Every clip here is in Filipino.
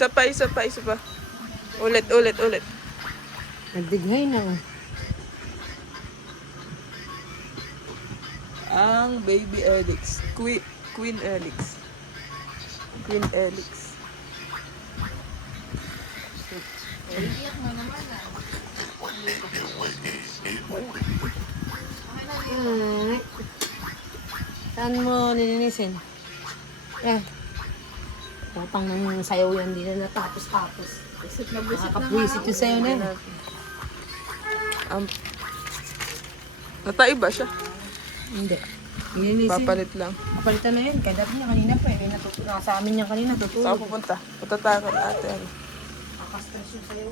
Isa pa. Ulit. Nagdighay na. Ang baby Elix. Queen Elix. Iiyak na naman ah. Saan mo nilinisin? Utang ng sayaw yan, hindi na natapos-tapos. Busit na nga Nakakapwisit yung sayaw na yun. Nataiba siya. Hindi. Nilinisin. Papalit lang. Kapalitan na yun. Kaya dati niya kanina pa eh. Nasa amin niya kanina. Saan Tutulog. pupunta? Punta tayo kay ate. Nakaka-stress yung sayaw.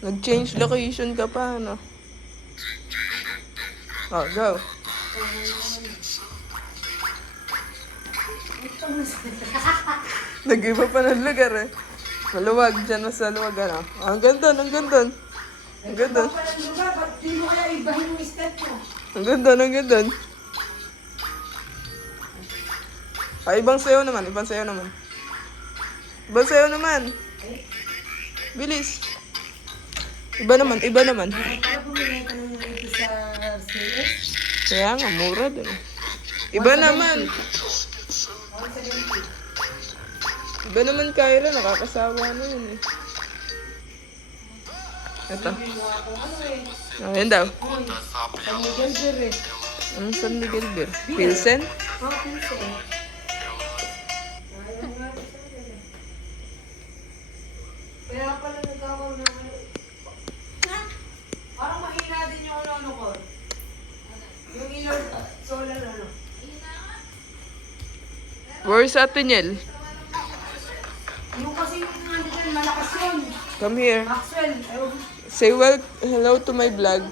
Nag-change location ka pa, ano? Oh, go. Nag-iba pa ng lugar eh. Maluwag, dyan mas maluwag, ano? Ang ganda. Ang lugar, ba't di mo kaya ibahin yung step mo? Ang ganda. Ibang sayo naman. Bilis. Iba naman. Para bumili ka ng ito sa CS. Kaya nga, mura din. Iba naman, Kyra, nakakasawa na yun eh. Ito. Oh, yan daw. San Miguel Beer eh. Anong San Miguel Beer? Pilsen? Pilsen. Kaya pala nagkakaroon na kayo. Parang mahina din yung ano ko. Yung ilaw, solar ano. Where's Ate Niel? Yung kasi yung nandito malakas yun. Come here. Maxwell. Say hello to my vlog.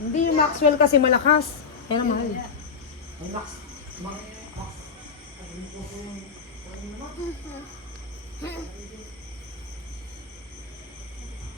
Hindi yung Maxwell kasi malakas. Kaya mahal.